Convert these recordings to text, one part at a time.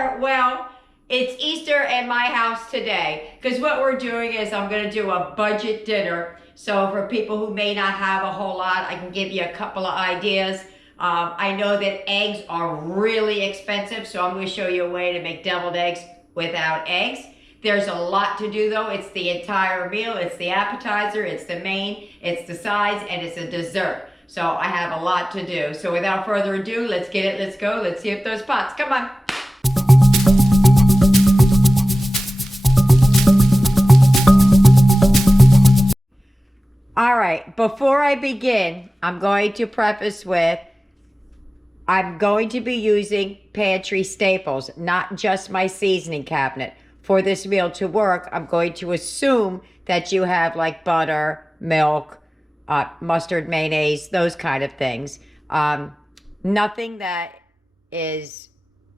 Easter. Well, it's Easter at my house today because what we're doing is I'm going to do a budget dinner. So for people who may not have a whole lot, I can give you a couple of ideas. I know that eggs are really expensive, so I'm going to show you a way to make deviled eggs without eggs. There's a lot to do though. It's the entire meal. It's the appetizer, it's the main, it's the sides, and it's a dessert. So I have a lot to do. So without further ado, let's get it, let's go. Let's see if those pots, come on. All right, before I begin, I'm going to preface with, I'm going to be using pantry staples, not just my seasoning cabinet. For this meal to work, I'm going to assume that you have like butter, milk, mustard, mayonnaise, those kind of things. Nothing that is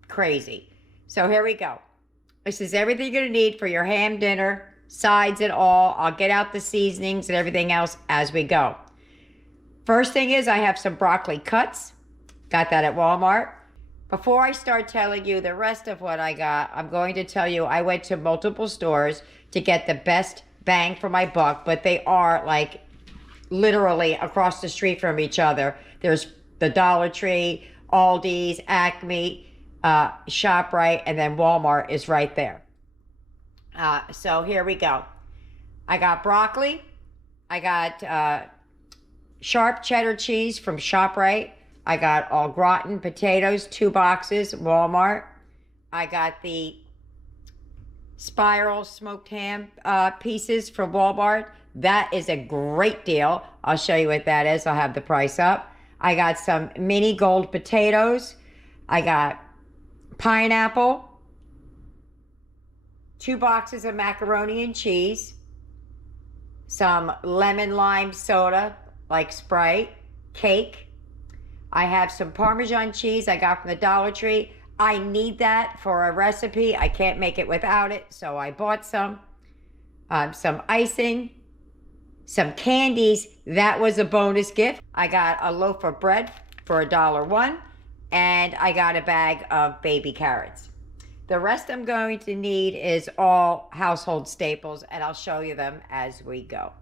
crazy. So here we go. This is everything you're going to need for your ham dinner, sides and all. I'll get out the seasonings and everything else as we go. First thing is I have some broccoli cuts. Got that at Walmart. Before I start telling you the rest of what I got, I'm going to tell you I went to multiple stores to get the best bang for my buck, but they are like literally across the street from each other. There's the Dollar Tree, Aldi's, Acme, ShopRite, and then Walmart is right there. So here we go. I got broccoli. I got sharp cheddar cheese from ShopRite. I got au gratin potatoes, 2 boxes, Walmart. I got the spiral smoked ham pieces from Walmart. That is a great deal. I'll show you what that is. I'll have the price up. I got some mini gold potatoes. I got pineapple, 2 boxes of macaroni and cheese, some lemon lime soda like Sprite, cake. I have some Parmesan cheese I got from the Dollar Tree. I need that for a recipe. I can't make it without it, so I bought some. Some icing, some candies. That was a bonus gift. I got a loaf of bread for $1.01, and I got a bag of baby carrots. The rest I'm going to need is all household staples, and I'll show you them as we go.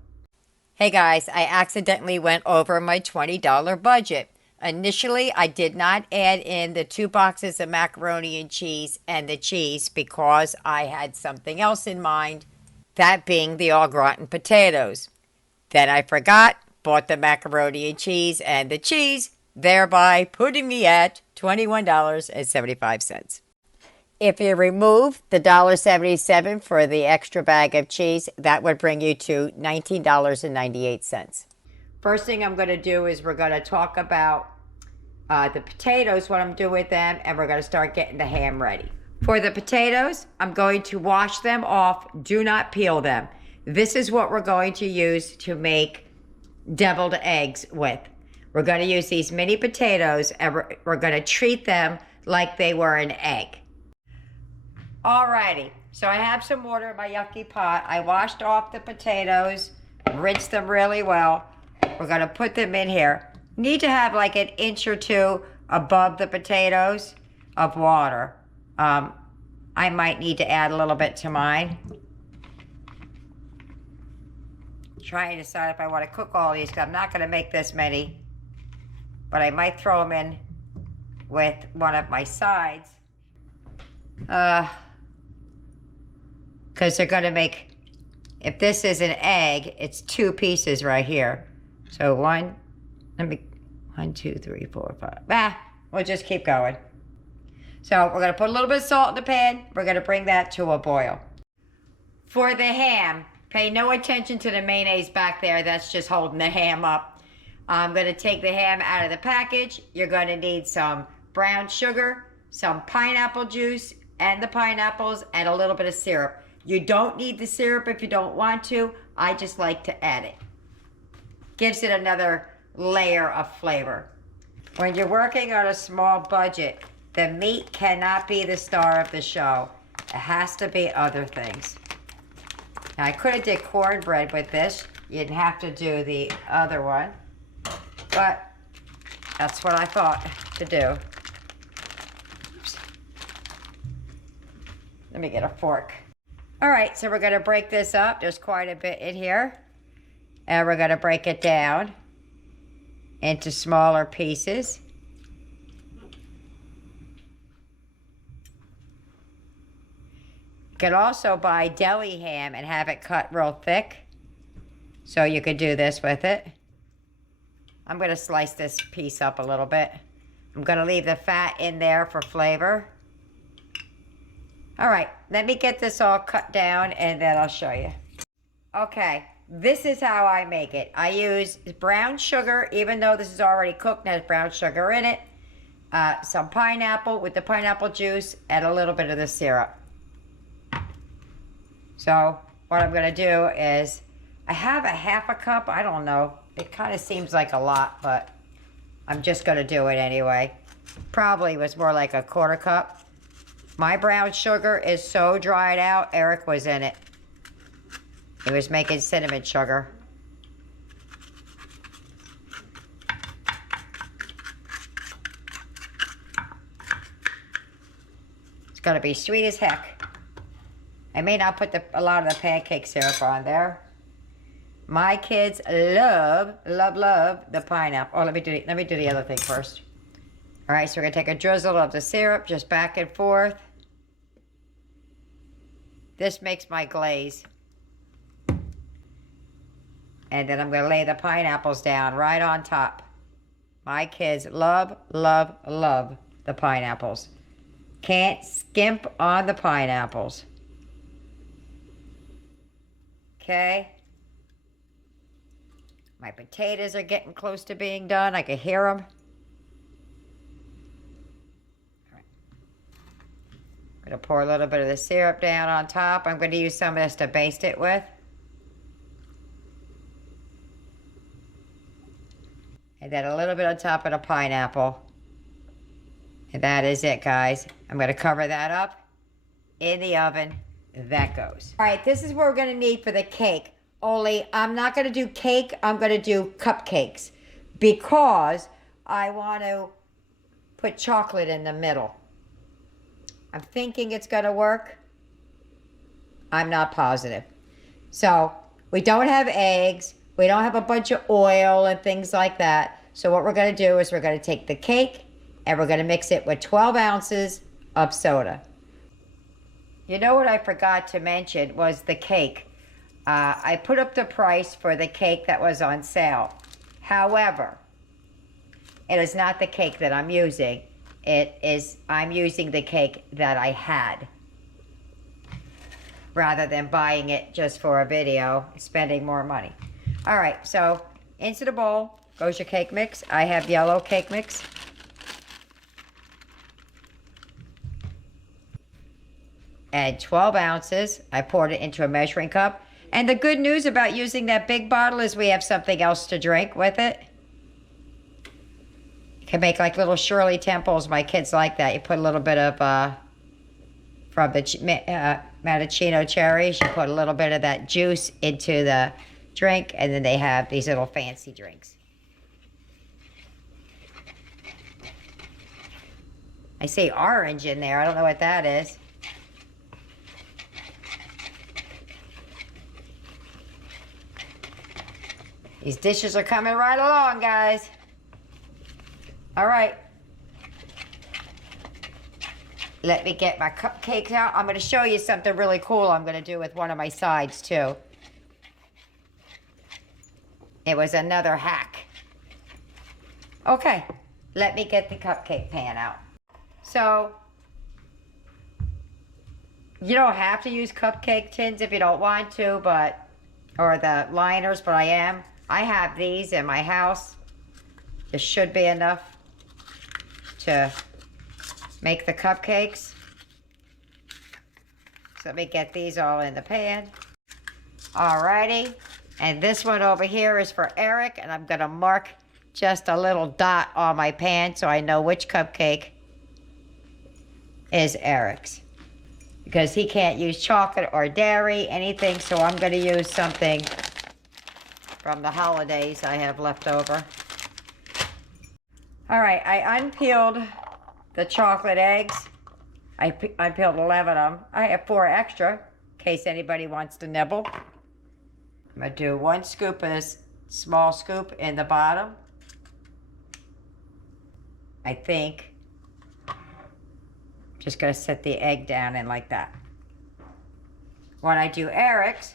Hey guys, I accidentally went over my $20 budget. Initially, I did not add in the 2 boxes of macaroni and cheese and the cheese because I had something else in mind, that being the au gratin potatoes. Then I forgot, bought the macaroni and cheese and the cheese, thereby putting me at $21.75. If you remove the $1.77 for the extra bag of cheese, that would bring you to $19.98. First thing I'm going to do is we're going to talk about the potatoes, what I'm doing with them, and we're going to start getting the ham ready. For the potatoes, I'm going to wash them off. Do not peel them. This is what we're going to use to make deviled eggs with. We're going to use these mini potatoes, and we're going to treat them like they were an egg. Alrighty, so I have some water in my yucky pot. I washed off the potatoes, rinsed them really well. We're going to put them in here. Need to have like an inch or 2 above the potatoes of water. I might need to add a little bit to mine. Trying to decide if I want to cook all these because I'm not going to make this many. But I might throw them in with one of my sides. Because they're going to make, if this is an egg, it's 2 pieces right here. So 1, 2, 3, 4, 5. We'll just keep going. So we're going to put a little bit of salt in the pan. We're going to bring that to a boil. For the ham, pay no attention to the mayonnaise back there. That's just holding the ham up. I'm going to take the ham out of the package. You're going to need some brown sugar, some pineapple juice, and the pineapples, and a little bit of syrup. You don't need the syrup if you don't want to. I just like to add it. Gives it another layer of flavor. When you're working on a small budget, the meat cannot be the star of the show. It has to be other things. Now, I could have did cornbread with this. You didn't have to do the other one. But that's what I thought to do. Oops. Let me get a fork. All right, so we're going to break this up. There's quite a bit in here. And we're going to break it down into smaller pieces. You can also buy deli ham and have it cut real thick. So you could do this with it. I'm going to slice this piece up a little bit. I'm going to leave the fat in there for flavor. All right, let me get this all cut down and then I'll show you. Okay, this is how I make it. I use brown sugar, even though this is already cooked and has brown sugar in it. Some pineapple with the pineapple juice and a little bit of the syrup. So what I'm going to do is, I have a half a cup. I don't know. It kind of seems like a lot, but I'm just going to do it anyway. Probably was more like a quarter cup. My brown sugar is so dried out. Eric was in it. He was making cinnamon sugar. It's going to be sweet as heck. I may not put a lot of the pancake syrup on there. My kids love the pineapple. Oh, let me do the other thing first. All right, so we're going to take a drizzle of the syrup, just back and forth. This makes my glaze. And then I'm going to lay the pineapples down right on top. My kids love the pineapples. Can't skimp on the pineapples. Okay. My potatoes are getting close to being done. I can hear them. I'm going to pour a little bit of the syrup down on top. I'm going to use some of this to baste it with. And then a little bit on top of the pineapple. And that is it, guys. I'm going to cover that up in the oven. That goes. All right, this is what we're going to need for the cake. Only I'm not going to do cake. I'm going to do cupcakes. Because I want to put chocolate in the middle. I'm thinking it's going to work. I'm not positive. So we don't have eggs. We don't have a bunch of oil and things like that. So what we're going to do is we're going to take the cake and we're going to mix it with 12 ounces of soda. You know what I forgot to mention was the cake. I put up the price for the cake that was on sale. However, it is not the cake that I'm using. I'm using the cake that I had. Rather than buying it just for a video, spending more money. All right, so into the bowl goes your cake mix. I have yellow cake mix. And 12 ounces. I poured it into a measuring cup. And the good news about using that big bottle is we have something else to drink with it. You can make like little Shirley Temples. My kids like that. You put a little bit of, from the maraschino cherries, you put a little bit of that juice into the drink, and then they have these little fancy drinks. I see orange in there. I don't know what that is. These dishes are coming right along, guys. All right. Let me get my cupcakes out. I'm going to show you something really cool I'm going to do with one of my sides, too. It was another hack. Okay. Let me get the cupcake pan out. So, you don't have to use cupcake tins if you don't want to, but, or the liners, but I have these in my house. This should be enough to make the cupcakes. So let me get these all in the pan. Alrighty. And this one over here is for Eric, and I'm gonna mark just a little dot on my pan so I know which cupcake is Eric's. Because he can't use chocolate or dairy, anything, so I'm gonna use something from the holidays I have left over. All right, I unpeeled the chocolate eggs. I peeled 11 of them. I have 4 extra in case anybody wants to nibble. I'm going to do 1 scoop of this small scoop in the bottom. I think. Just going to set the egg down in like that. When I do Eric's,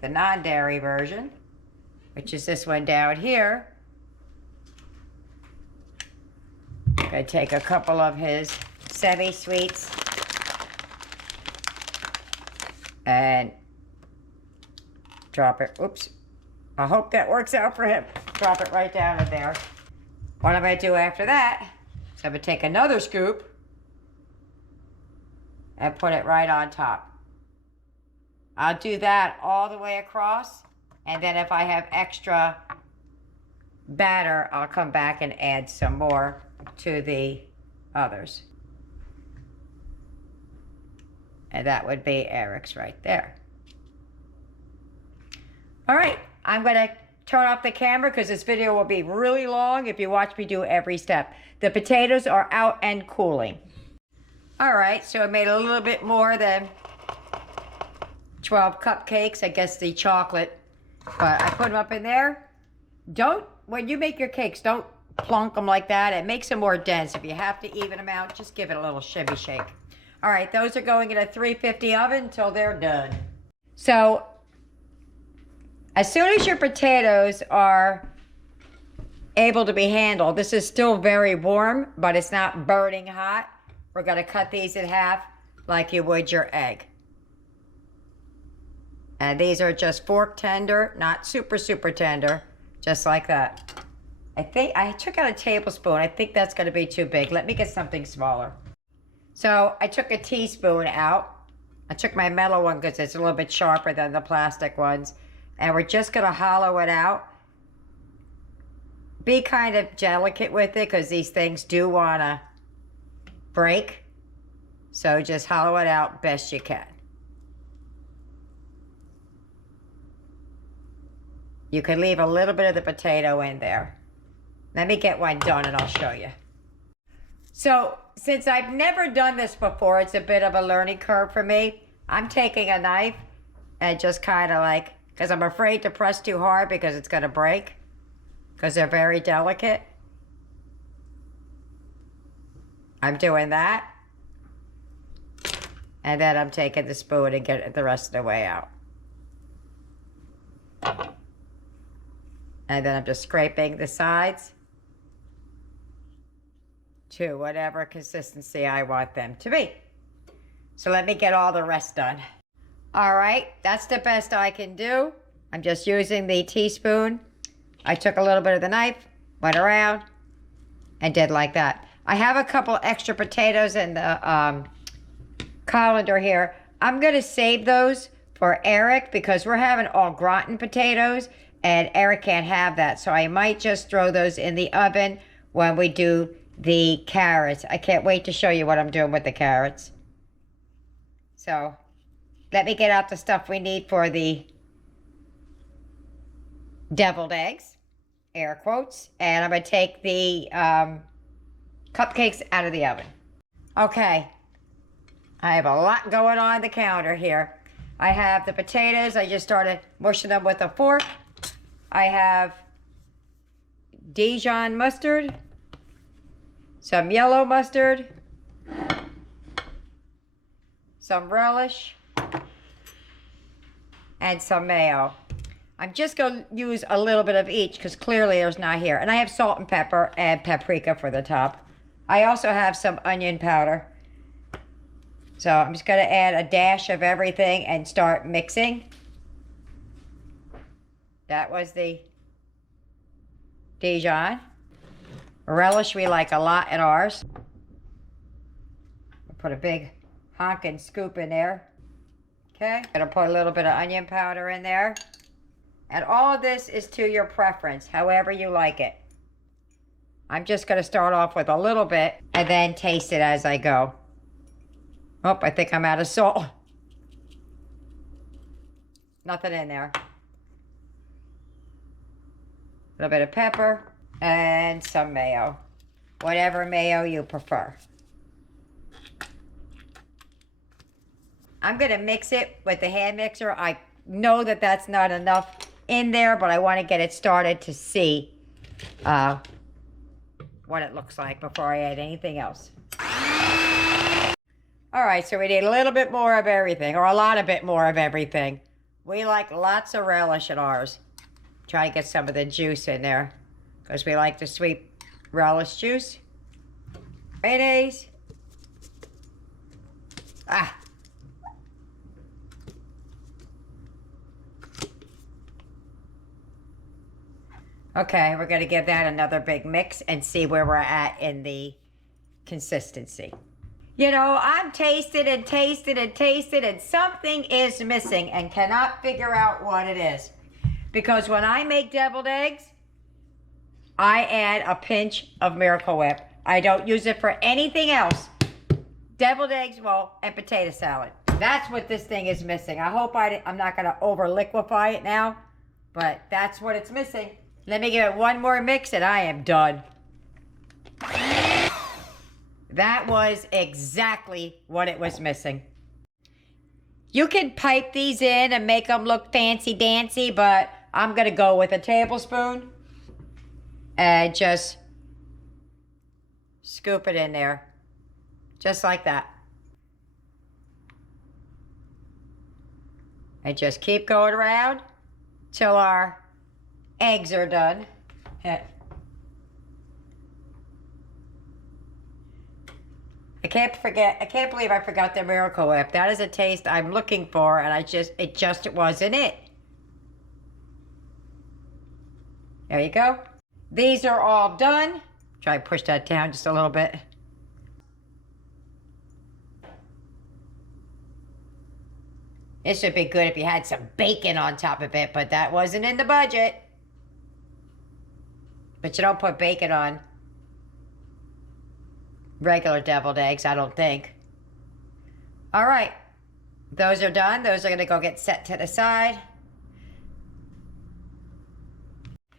the non-dairy version, which is this one down here, I'm going to take a couple of his semi-sweets and drop it. Oops. I hope that works out for him. Drop it right down in there. What I'm going to do after that is I'm going to take another scoop and put it right on top. I'll do that all the way across, and then if I have extra batter, I'll come back and add some more to the others. And that would be Eric's right there. All right, I'm going to turn off the camera because this video will be really long if you watch me do every step. The potatoes are out and cooling. All right, so I made a little bit more than 12 cupcakes, I guess the chocolate, but I put them up in there. When you make your cakes, don't plunk them like that. It makes them more dense. If you have to even them out, just give it a little shimmy shake. All right, those are going in a 350 oven until they're done. So as soon as your potatoes are able to be handled, this is still very warm, but it's not burning hot. We're going to cut these in half like you would your egg. And these are just fork tender, not super, super tender, just like that. I think I took out a tablespoon. I think that's going to be too big. Let me get something smaller. So I took a teaspoon out. I took my metal one because it's a little bit sharper than the plastic ones. And we're just going to hollow it out. Be kind of delicate with it because these things do want to break. So just hollow it out best you can. You can leave a little bit of the potato in there. Let me get one done and I'll show you. So since I've never done this before, it's a bit of a learning curve for me. I'm taking a knife and just kind of like, because I'm afraid to press too hard because it's going to break, because they're very delicate. I'm doing that. And then I'm taking the spoon and getting the rest of the way out. And then I'm just scraping the sides to whatever consistency I want them to be. So let me get all the rest done. All right, that's the best I can do. I'm just using the teaspoon. I took a little bit of the knife, went around, and did like that. I have a couple extra potatoes in the colander here. I'm gonna save those for Eric because we're having au gratin potatoes and Eric can't have that. So I might just throw those in the oven when we do the carrots. I can't wait to show you what I'm doing with the carrots. So let me get out the stuff we need for the deviled eggs, air quotes, and I'm gonna take the cupcakes out of the oven. Okay, I have a lot going on the counter here. I have the potatoes. I just started mushing them with a fork. I have Dijon mustard, some yellow mustard, some relish, and some mayo. I'm just going to use a little bit of each because clearly there's not here. And I have salt and pepper and paprika for the top. I also have some onion powder. So I'm just going to add a dash of everything and start mixing. That was the Dijon. Relish we like a lot in ours. I'll put a big honkin' scoop in there. Okay, gonna put a little bit of onion powder in there. And all of this is to your preference, however you like it. I'm just gonna start off with a little bit and then taste it as I go. Oh, I think I'm out of salt. Nothing in there. A little bit of pepper and some mayo. Whatever mayo you prefer. I'm going to mix it with the hand mixer. I know that that's not enough in there, but I want to get it started to see what it looks like before I add anything else. All right, so we need a little bit more of everything, or a lot of bit more of everything. We like lots of relish in ours. Try to get some of the juice in there because we like the sweet relish juice. Mayonnaise. Okay, we're going to give that another big mix and see where we're at in the consistency. You know, I'm tasted and tasted and tasted, and something is missing and cannot figure out what it is. Because when I make deviled eggs, I add a pinch of Miracle Whip. I don't use it for anything else. Deviled eggs, well, and potato salad. That's what this thing is missing. I hope I'm not going to over liquefy it now, but that's what it's missing. Let me give it one more mix and I am done. That was exactly what it was missing. You can pipe these in and make them look fancy-dancy, but I'm going to go with a tablespoon and just scoop it in there. Just like that. And just keep going around till our eggs are done. I can't believe I forgot the Miracle Whip. That is a taste I'm looking for, and it wasn't it. There you go. These are all done. Try to push that down just a little bit. This would be good if you had some bacon on top of it, but that wasn't in the budget. But you don't put bacon on regular deviled eggs, I don't think. All right, those are done. Those are gonna go get set to the side.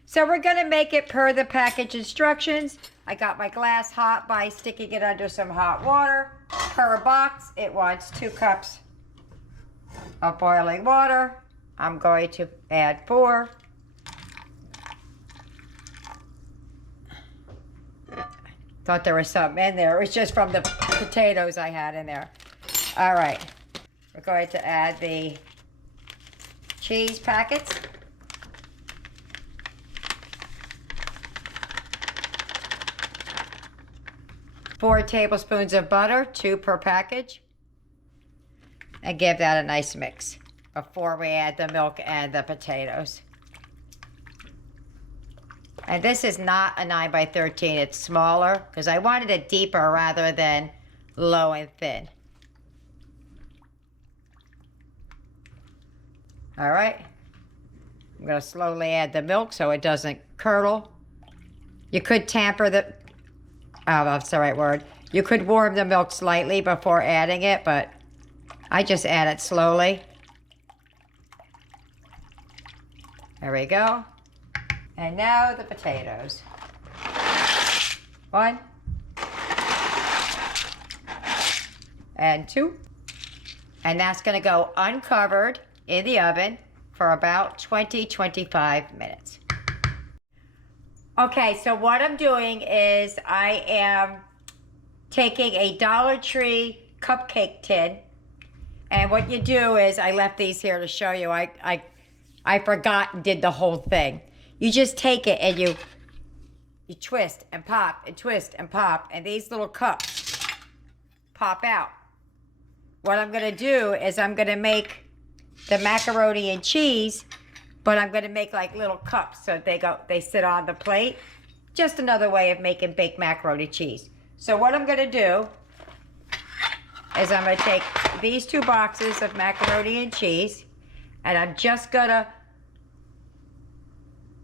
So we're gonna make it per the package instructions. I got my glass hot by sticking it under some hot water. Per box, it wants 2 cups of boiling water. I'm going to add 4. Thought there was something in there. It was just from the potatoes I had in there. All right. We're going to add the cheese packets. Four tablespoons of butter, 2 per package. And give that a nice mix before we add the milk and the potatoes. And this is not a 9 by 13, it's smaller because I wanted it deeper rather than low and thin. All right, I'm gonna slowly add the milk so it doesn't curdle. You could tamper that's the right word. You could warm the milk slightly before adding it, but I just add it slowly. There we go. And now the potatoes. 1 and 2. And that's going to go uncovered in the oven for about 20-25 minutes. Okay, so what I'm doing is I am taking a Dollar Tree cupcake tin. And what you do is, I left these here to show you. I forgot and did the whole thing. You just take it and you twist and pop and twist and pop, and these little cups pop out. What I'm going to do is I'm going to make the macaroni and cheese, but I'm going to make like little cups so they sit on the plate. Just another way of making baked macaroni cheese. So what I'm going to do is I'm going to take these 2 boxes of macaroni and cheese, and I'm just going to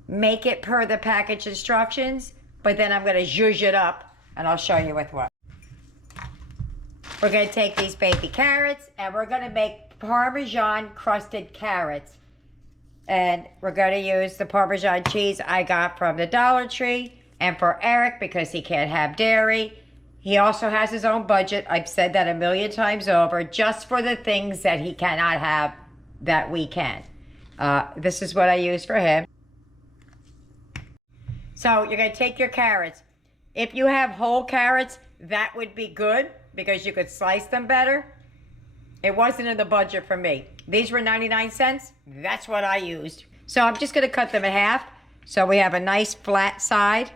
make it per the package instructions, but then I'm going to zhuzh it up, and I'll show you with what. We're going to take these baby carrots, and we're going to make Parmesan crusted carrots. And we're going to use the Parmesan cheese I got from the Dollar Tree. And for Eric, because he can't have dairy, He also has his own budget. I've said that a million times over, just for the things that he cannot have that we can. This is what I use for him. So you're going to take your carrots. If you have whole carrots, that would be good because you could slice them better. It wasn't in the budget for me. These were 99 cents. That's what I used. So I'm just going to cut them in half so we have a nice flat side.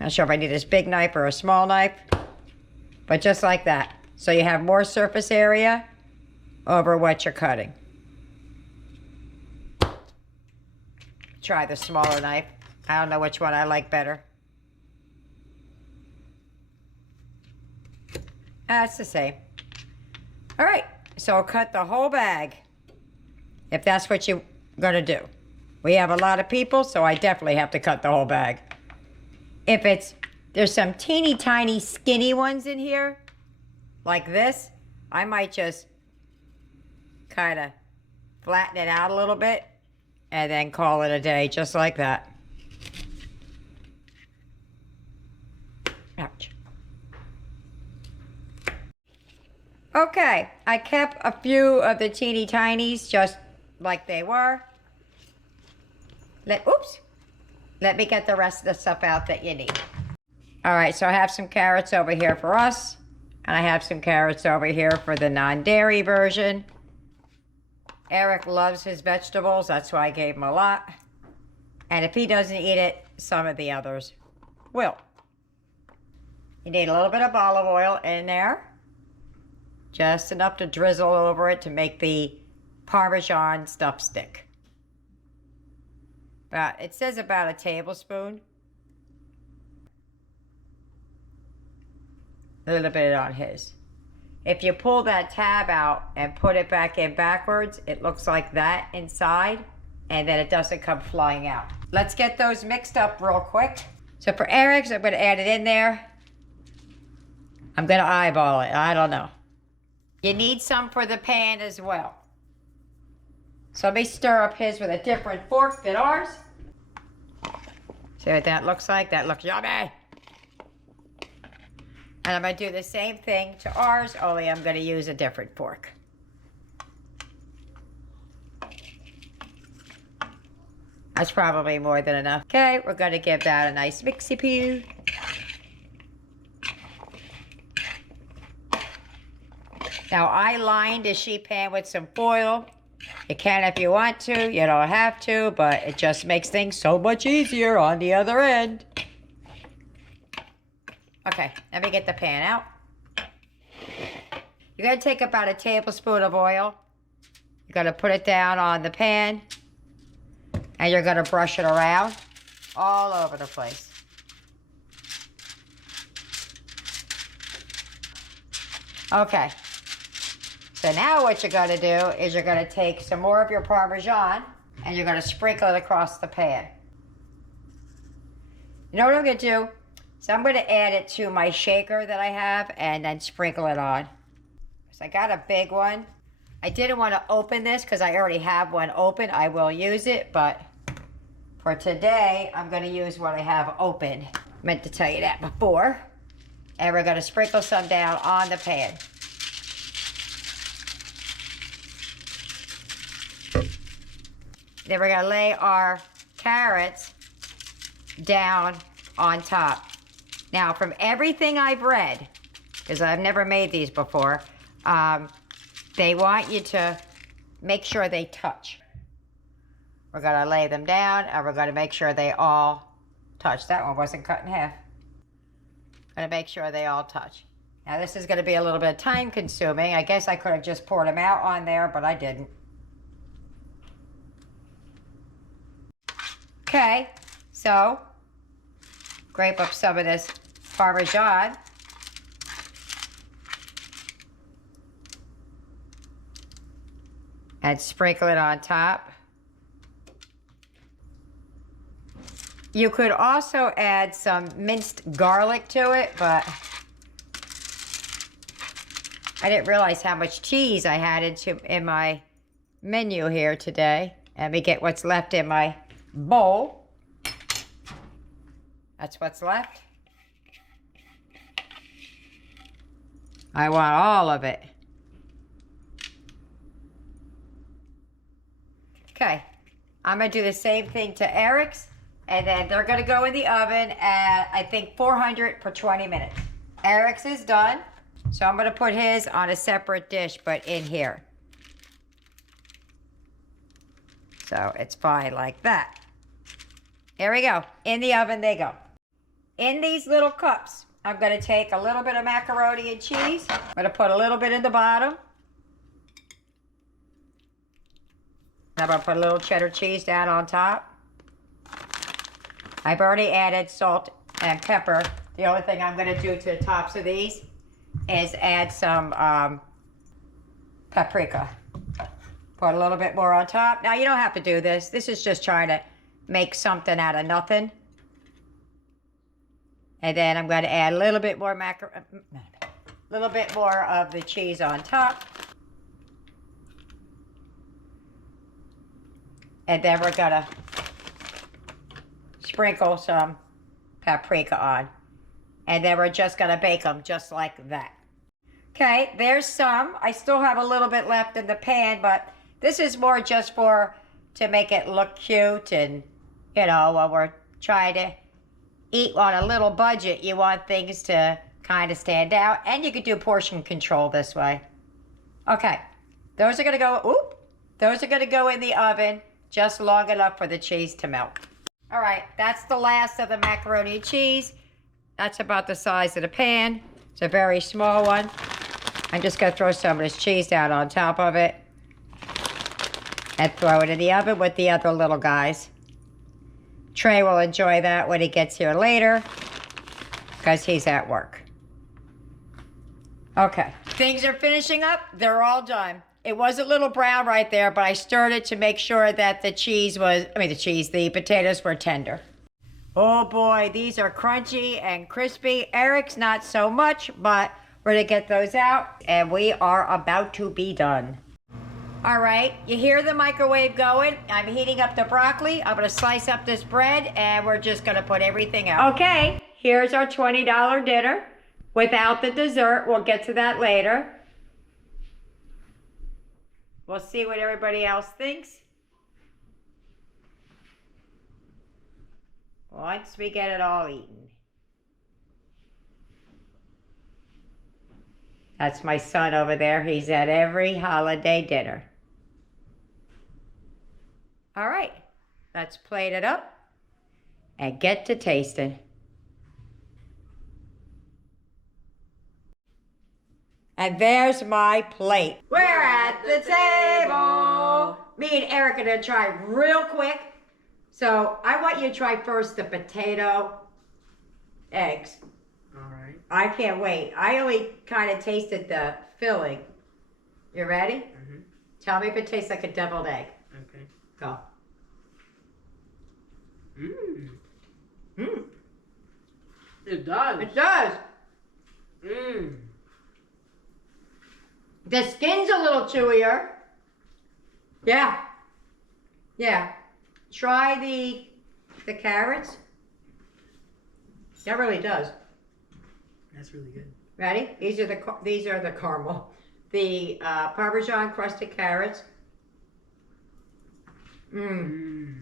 Not sure if I need this big knife or a small knife, but just like that. So you have more surface area over what you're cutting. Try the smaller knife. I don't know which one I like better. That's the same. All right, so cut the whole bag if that's what you're gonna do. We have a lot of people, so I definitely have to cut the whole bag. If there's some teeny tiny skinny ones in here, like this, I might just kind of flatten it out a little bit and then call it a day, just like that. Ouch. Okay, I kept a few of the teeny tinies just like they were. Let me get the rest of the stuff out that you need. All right, so I have some carrots over here for us, and I have some carrots over here for the non-dairy version. Eric loves his vegetables, that's why I gave him a lot. And if he doesn't eat it, some of the others will. You need a little bit of olive oil in there. Just enough to drizzle over it to make the Parmesan stuff stick. It says about a tablespoon. A little bit on his. If you pull that tab out and put it back in backwards, it looks like that inside, and then it doesn't come flying out. Let's get those mixed up real quick. So for Eric's, I'm gonna add it in there. I'm gonna eyeball it, I don't know. You need some for the pan as well. So let me stir up his with a different fork than ours. See what that looks like? That looks yummy. And I'm going to do the same thing to ours, only I'm going to use a different fork. That's probably more than enough. Okay, we're going to give that a nice mixy-poo. Now, I lined the sheet pan with some foil. You can if you want to, you don't have to, but it just makes things so much easier on the other end. Okay, let me get the pan out. You're going to take about a tablespoon of oil. You're going to put it down on the pan, and you're going to brush it around all over the place. Okay. So now what you're going to do is you're going to take some more of your Parmesan and you're going to sprinkle it across the pan. You know what I'm going to do? So I'm going to add it to my shaker that I have and then sprinkle it on. So I got a big one. I didn't want to open this because I already have one open. I will use it, but for today, I'm going to use what I have open. Meant to tell you that before. And we're going to sprinkle some down on the pan. Then we're going to lay our carrots down on top. Now, from everything I've read, because I've never made these before, they want you to make sure they touch. We're going to lay them down, and we're going to make sure they all touch. That one wasn't cut in half. Going to make sure they all touch. Now, this is going to be a little bit time consuming. I guess I could have just poured them out on there, but I didn't. Okay, so scrape up some of this Parmesan. And sprinkle it on top. You could also add some minced garlic to it, but I didn't realize how much cheese I had in my menu here today. Let me get what's left in my bowl. That's what's left. I want all of it. Okay, I'm gonna do the same thing to Eric's, and then they're gonna go in the oven at, I think, 400 for 20 minutes. Eric's is done, so I'm gonna put his on a separate dish, but in here. So it's fine like that. Here we go. In the oven they go. In these little cups, I'm gonna take a little bit of macaroni and cheese. I'm gonna put a little bit in the bottom. I'm gonna put a little cheddar cheese down on top. I've already added salt and pepper. The only thing I'm gonna do to the tops of these is add some paprika. Put a little bit more on top. Now you don't have to do this. This is just trying to make something out of nothing. And then I'm gonna add a little bit more of the cheese on top. And then we're gonna sprinkle some paprika on. And then we're just gonna bake them just like that. Okay, there's some. I still have a little bit left in the pan, but this is more just to make it look cute. And, you know, while we're trying to eat on a little budget, you want things to kind of stand out. And you could do portion control this way. Okay, those are gonna go in the oven just long enough for the cheese to melt. All right, that's the last of the macaroni and cheese. That's about the size of the pan. It's a very small one. I'm just gonna throw some of this cheese down on top of it and throw it in the oven with the other little guys. Trey will enjoy that when he gets here later because he's at work. Okay, things are finishing up. They're all done. It was a little brown right there, but I stirred it to make sure that the potatoes were tender. Oh boy, these are crunchy and crispy. Eric's not so much, but we're gonna get those out and we are about to be done. All right, you hear the microwave going. I'm heating up the broccoli. I'm gonna slice up this bread and we're just gonna put everything out. Okay, here's our $20 dinner without the dessert. We'll get to that later. We'll see what everybody else thinks. Once we get it all eaten. That's my son over there. He's at every holiday dinner. All right, let's plate it up and get to tasting. And there's my plate. We're at the table. Me and Eric are gonna try real quick. So I want you to try first the potato eggs. All right. I can't wait. I only kind of tasted the filling. You ready? Mm-hmm. Tell me if it tastes like a deviled egg. Okay. Go. Mmm. Mmm. It does. It does. Mmm. The skin's a little chewier. Yeah. Yeah. Try the carrots. That really does. That's really good. Ready? These are the caramel. The Parmesan crusted carrots. Mmm.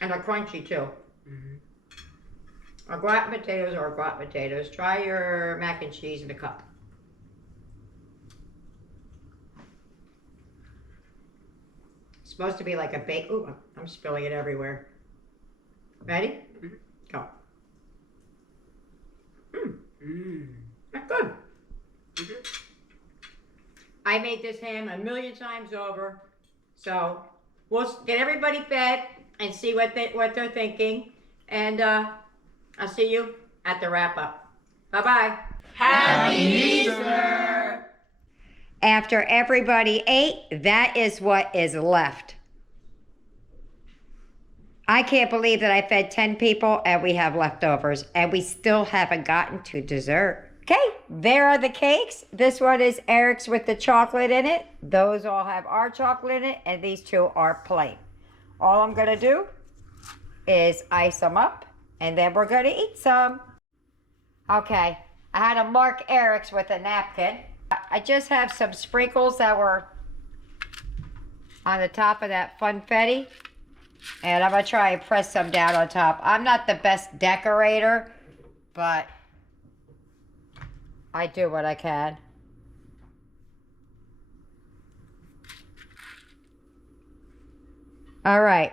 And they're crunchy too. Mm-hmm. Our gratin potatoes are gratin potatoes. Try your mac and cheese in a cup. It's supposed to be like a bake. Ooh, I'm spilling it everywhere. Ready? Mm-hmm. Go. Mmm. Mmm. That's good. Mm-hmm. I made this ham a million times over. So we'll get everybody fed and see what they're thinking. And I'll see you at the wrap up. Bye-bye. Happy Easter! After everybody ate, that is what is left. I can't believe that I fed 10 people and we have leftovers and we still haven't gotten to dessert. Okay, there are the cakes. This one is Eric's with the chocolate in it. Those all have our chocolate in it, and these two are plain. All I'm gonna do is ice them up, and then we're gonna eat some. Okay, I had to mark Eric's with a napkin. I just have some sprinkles that were on the top of that funfetti. And I'm going to try and press some down on top. I'm not the best decorator, but I do what I can. All right.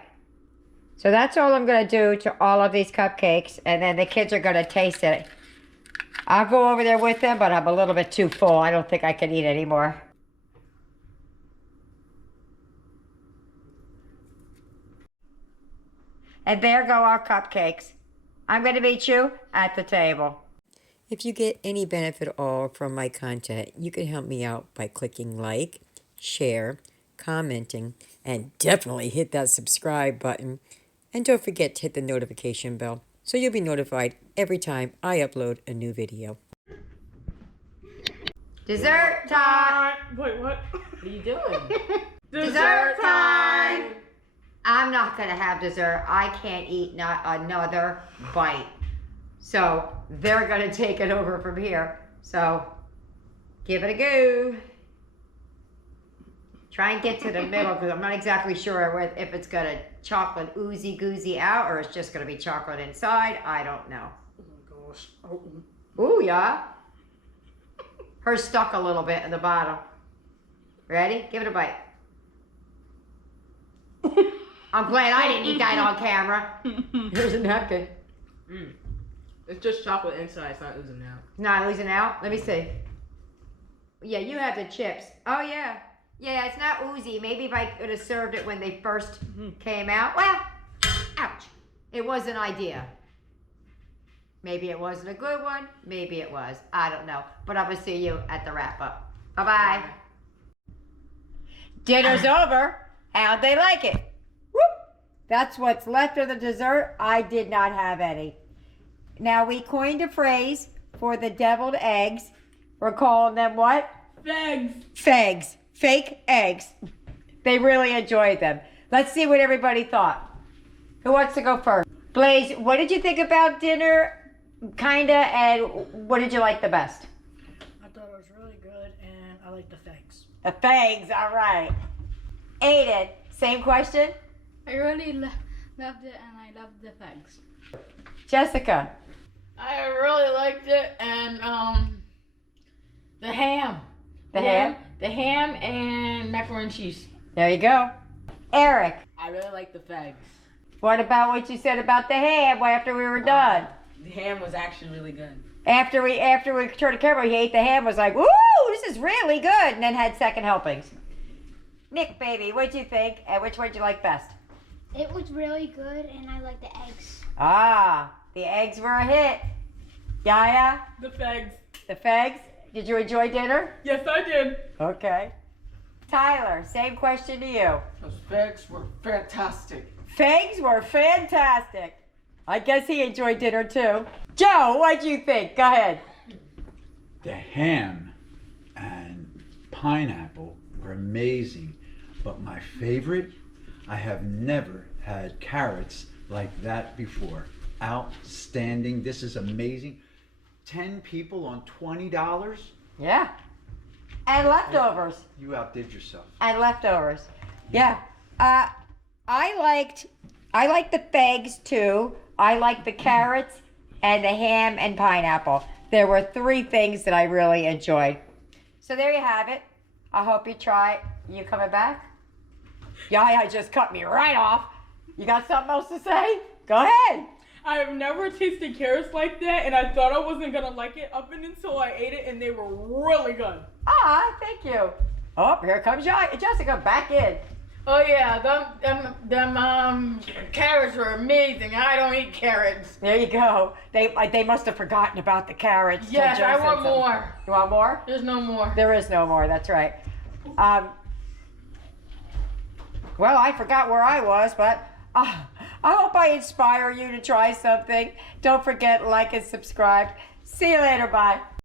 So that's all I'm going to do to all of these cupcakes. And then the kids are going to taste it. I'll go over there with them, but I'm a little bit too full. I don't think I can eat anymore. And there go our cupcakes. I'm going to meet you at the table. If you get any benefit at all from my content, you can help me out by clicking like, share, commenting, and definitely hit that subscribe button. And don't forget to hit the notification bell so you'll be notified every time I upload a new video. Dessert time! Wait, what? What are you doing? Dessert time! I'm not going to have dessert. I can't eat not another bite. So they're going to take it over from here. So give it a go. Try and get to the middle because I'm not exactly sure if it's going to chocolate oozy goozy out or it's just going to be chocolate inside. I don't know. Oh my gosh. Oh. Ooh, yeah. Hers stuck a little bit in the bottom. Ready? Give it a bite. I'm glad I didn't eat that on camera. Here's a napkin. Mm. It's just chocolate inside. It's not oozing out. Not oozing out? Let me see. Yeah, you have the chips. Oh, yeah. Yeah, it's not oozy. Maybe if I could have served it when they first came out. Well, ouch. It was an idea. Maybe it wasn't a good one. Maybe it was. I don't know. But I'm going to see you at the wrap-up. Bye-bye. Dinner's over. How'd they like it? Whoop. That's what's left of the dessert. I did not have any. Now, we coined a phrase for the deviled eggs. We're calling them what? Fags. Fags. Fake eggs. They really enjoyed them. Let's see what everybody thought. Who wants to go first? Blaze, what did you think about dinner? Kinda, and what did you like the best? I thought it was really good and I like the fags. The fags, all right. Aiden, same question? I really loved it and I loved the fags. Jessica. I really liked it, and the ham. The ham? The ham and macaroni and cheese. There you go. Eric, I really like the fags. what about what you said about the ham after we were done? The ham was actually really good. After we turned the camera, he ate the ham, was like, woo, this is really good, and then had second helpings. Nick, baby, what'd you think, and which one did you like best? It was really good and I like the eggs. Ah, the eggs were a hit. Yaya, The fags. the fags, did you enjoy dinner? Yes, I did. Okay. Tyler, same question to you. Those fags were fantastic. Fags were fantastic. I guess he enjoyed dinner too. Joe, what'd you think? Go ahead. The ham and pineapple were amazing, but my favorite, I have never had carrots like that before. Outstanding. This is amazing. 10 people on $20? Yeah. And leftovers. You outdid yourself. And leftovers. Yeah. I liked the fags too. I liked the carrots and the ham and pineapple. There were 3 things that I really enjoyed. So there you have it. I hope you try it. You coming back? Yaya just cut me right off. You got something else to say? Go ahead. I have never tasted carrots like that, and I thought I wasn't gonna like it up until I ate it, and they were really good. Ah, thank you. Oh, here comes Jessica back in. Oh yeah, them carrots were amazing. I don't eat carrots. There you go. They must have forgotten about the carrots. till Yes, Joe I said want something. more. You want more? There's no more. There is no more. That's right. Well, I forgot where I was, but I hope I inspire you to try something. Don't forget, like and subscribe. See you later. Bye.